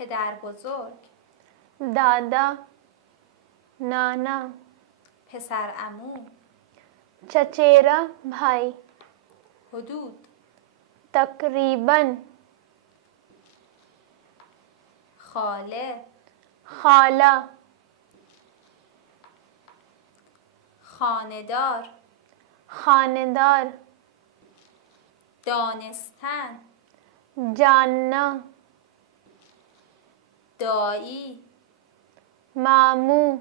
پدر بزرگ، دادا، نانا، پسر عمو، چچیرا بھائی، حدود، تقریباً، خاله، خالہ، خانه‌دار، خانه‌دار، دانستن، جاننا، دایی، ماموں،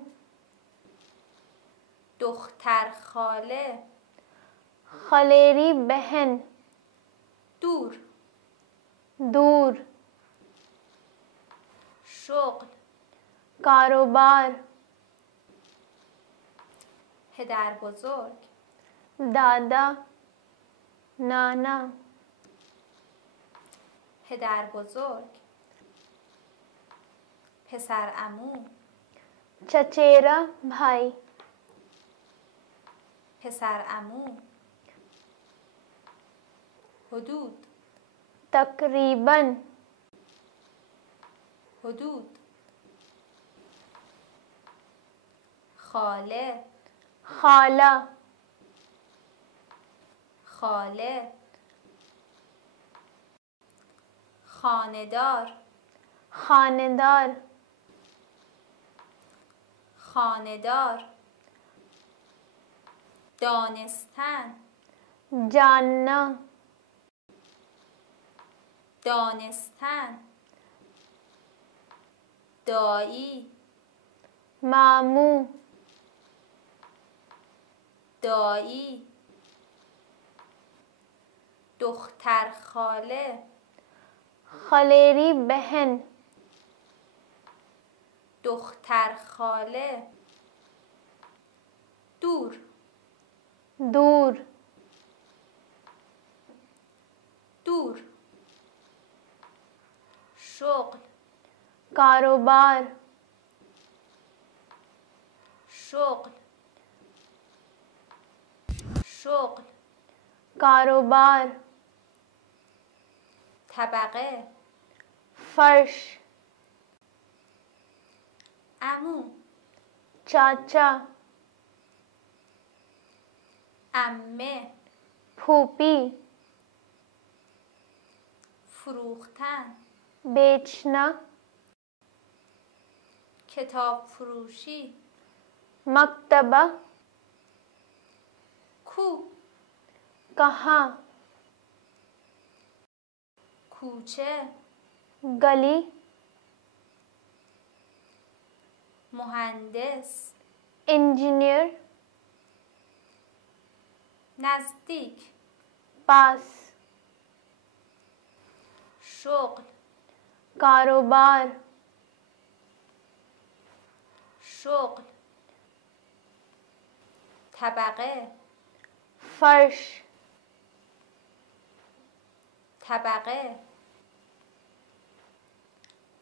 دختر خاله، خلیری بہن، دور، دور، شغل، کاروبار، پدر بزرگ، دادا، نانا، پدر بزرگ، پسر عمو، چچیرا بھائی، پسر عمو، حدود، تقریباً، حدود، خاله، خالہ، خاله، خانه‌دار، خانه‌دار، خانه‌دار، دانستن، جاننا، دانستن، دایی، ماموں، دایی، دختر خاله، خلیری بہن، دختر خاله، دور، دور، دور، شغل، کاروبار، شغل، شغل، کاروبار، طبقه، فرش، عمو، چاچا، عمه، پھوپھی، فروختن، بیچنا، کتاب فروشی، مکتبہ، کو، کہاں، کوچه، گلی، مهندس، انجینئر، نزدیک، پاس، شغل، کاروبار، شغل، طبقه، فرش، طبقه،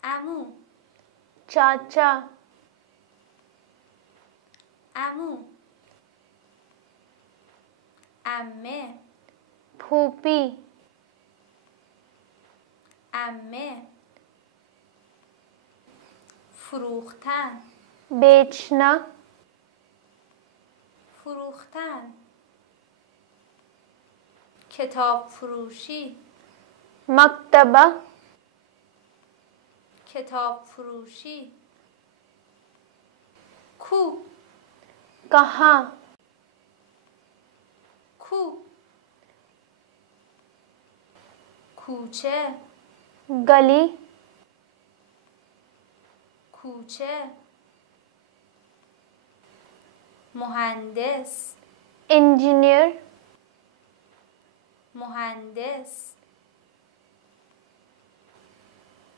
عمو، چاچا، عمو، عمه، پھوپھی، عمه، فروختن، بیچنا، فروختن، کتاب فروشی، مکتبہ، کتاب فروشی، کو، کہاں، کو، کوچه، گلی، کوچه، مهندس، انجینئر، مهندس،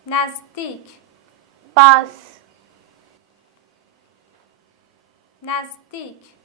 نزدیک، پاس، نزدیک،